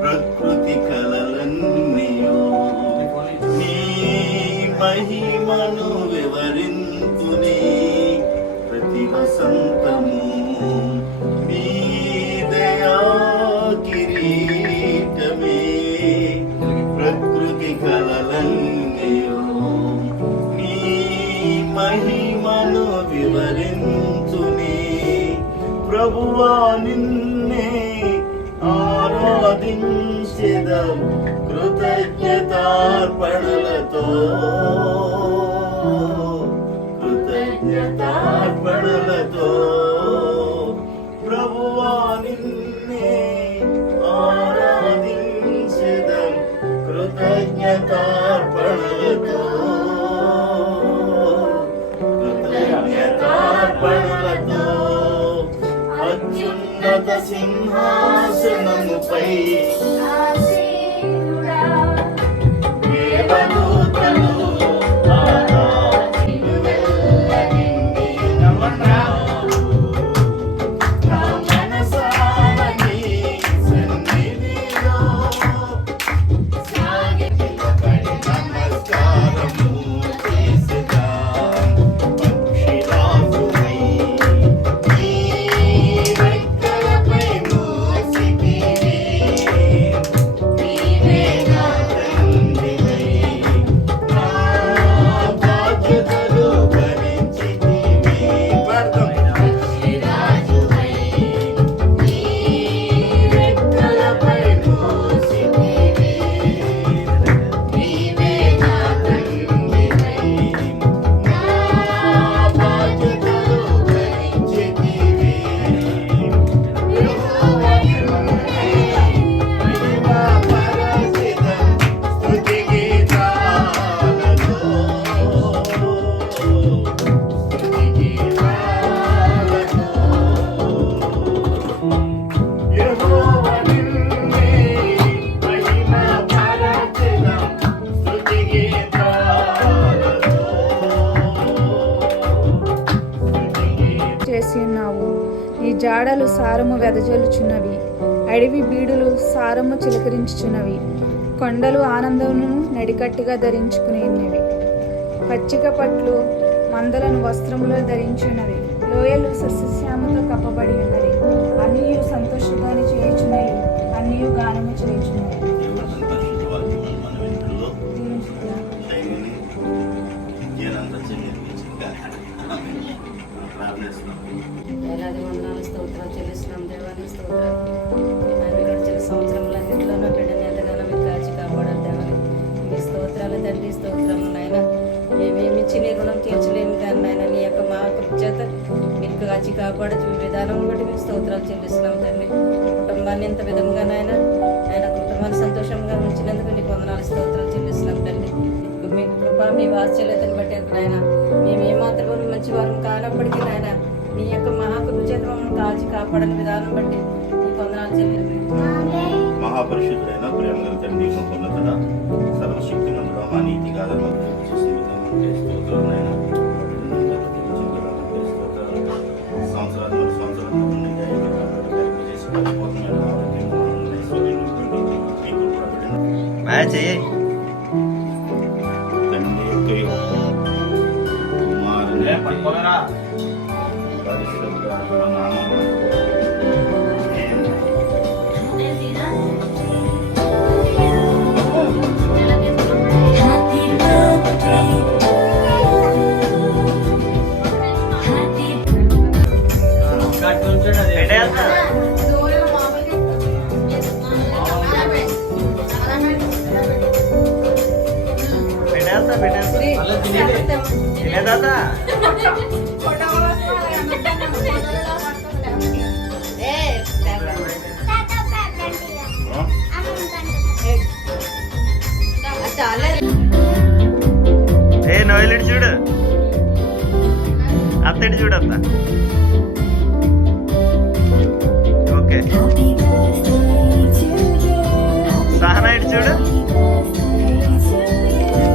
ప్రకృతి కలలన్నీయో నీ మహిమను వివరింతుని ప్రతి వసంతము నీ దయా కిరీటమే ప్రకృతి కలలన్నీయో నీ మహిమను వివరించుని ప్రభువా నిన్నే ఆరాధించెదం కృతజ్ఞతార్పణలతో ప్రభువా నిన్నే ఆరాధించెదం కృతజ్ఞతార్పణలతో అత్యున్నత సింహాసనముపై దేవదూతలు ఈ జాడలు సారము వెదజల్లుచున్నవి, అడవి బీడులు సారము చిలకరించుచున్నవి, కొండలు ఆనందమును నడికట్టుగా ధరించుకునేవి, పచ్చిక పట్లు మందలను వస్త్రములో ధరించున్నవి, లోయలు సస్యశ్యామతో కప్పబడి ఉన్నవి, అన్నియు సంతోషగాని చేయుచున్నవి, అన్నియు గానము చేయుచున్నవి. వేలాది వందనాలు స్తోత్రాలు చెల్లిస్తున్నాం దేవానికి స్తోత్రాలు. ఆయన గడిచిన సంవత్సరంలో బిడ్డని ఎంతగానో మీరు కాచి కాపాడాలి దేవాన్ని. మీ స్తోత్రాలు తండ్రి, స్తోత్రము నాయన. మేమేమిచ్చి నీ రుణం తీర్చలేము కానీ నాయన నీ యొక్క మా చేత మీరు కాచి కాపాడుతూ విధానం బట్టి మీకు స్తోత్రాలు చెల్లిస్తున్నాం తండ్రి. కుటుంబాన్ని ఎంత విధంగా నాయన ఆయన కుటుంబాన్ని సంతోషంగా ఉంచినందుకు నీకు వందనాలు స్తోత్రాలు చెల్లిస్తున్నాం తండ్రి. మీ కృప మీ వాత్సల్యతను బట్టి నాయన మేము ఏమాత్రం మంచివారం కానప్పటికీ నాయన నీ యొక్క మహాకృప చేత మమ్మల్ని కాల్చి కాపాడని విధానం బట్టి నీకు వందనాలు చెల్లిస్తున్నాం. మహాపరిశుద్ధుడైన ప్రేమ గల తండ్రి, ఉన్నతుడ, సర్వశక్తిమంతుడ, మా నీతి కాదని నోయలుడు చూడు, అత్తడి చూడు అత్త. ఓకే సహనా ఇటు చూడు.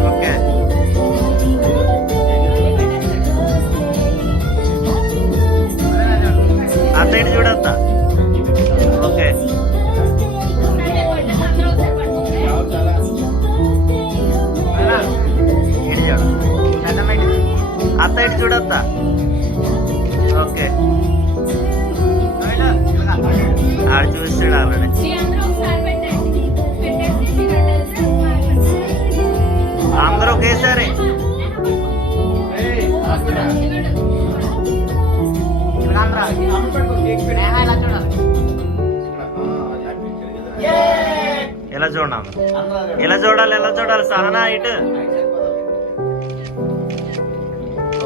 ఓకే. అత్త ఇటు చూడత్త. ఓకే. ఇటు చూడు. అత్త ఇటు చూడత్త. ఓకే. ఆడు చూస్తాడు ఆల్రెడీ. అందరూ ఒకేసారి. ఎలా చూడాలి, ఎలా చూడాలి, ఎలా చూడాలి సహనా ఇటు.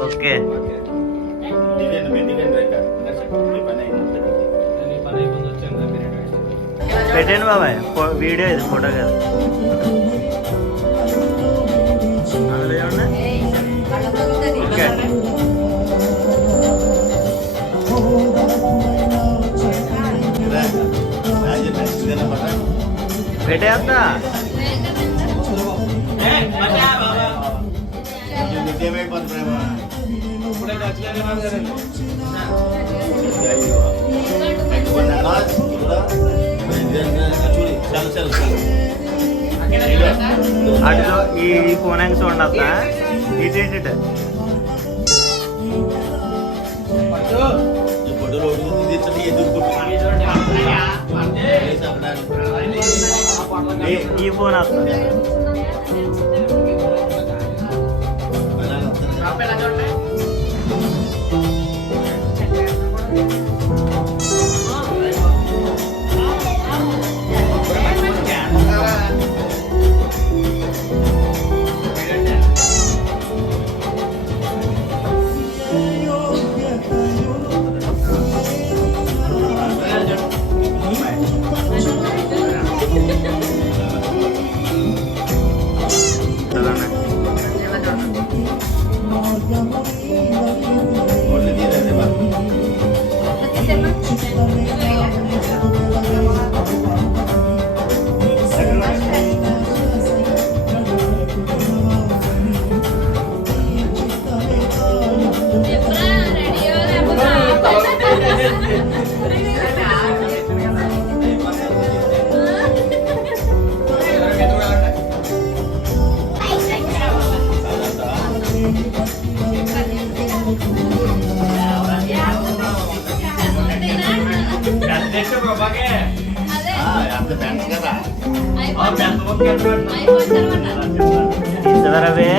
ఓకే. పెట్టండి బాబాయ్, వీడియో ఇది, ఫోటో కాదు. అందులో ఏమన్నా? ఓకే. పెట్టేస్తా. అటు ఈ ఫోన్ హ్యాంగ్స్ ఉండద్దా? ఇటు ఇటు ఈ ఫోన్ వస్తా. రవే